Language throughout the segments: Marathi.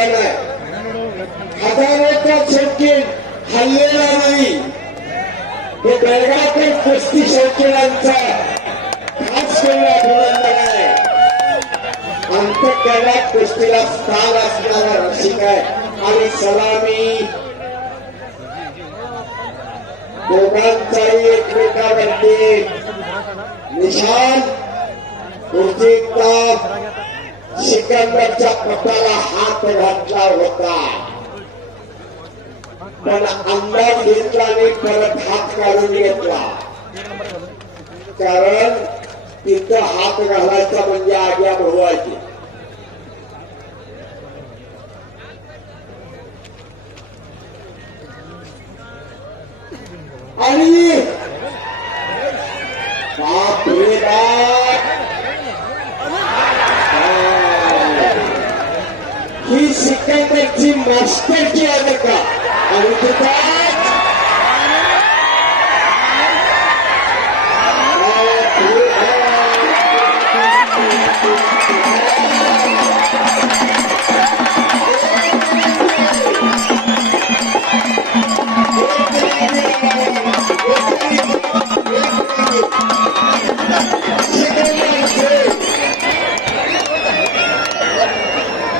करणार आहे हजारोच्या संख्येत हल्लेला नाही. हे बेळगावकर कुस्ती शौकीनांचा खास करून अभिनंदन आहे. अंतकरणात कुस्तीला स्थान असणारा रसिक आहे. आणि सलामी. दोघांचाही एकमेकावरती निशान उर्जितला सिकंदरच्या पोटाला हात घातला होता पण अंदाज घेतला आणि परत हात काढून घेतला कारण तिथं हात घालायचा म्हणजे आज्ञा भरवायची आणि बाप रे बाप ही सिकंदरची मास्टरची अनेका का? आणि तिथं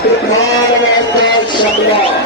Allah, Allah, Allah, that Allah,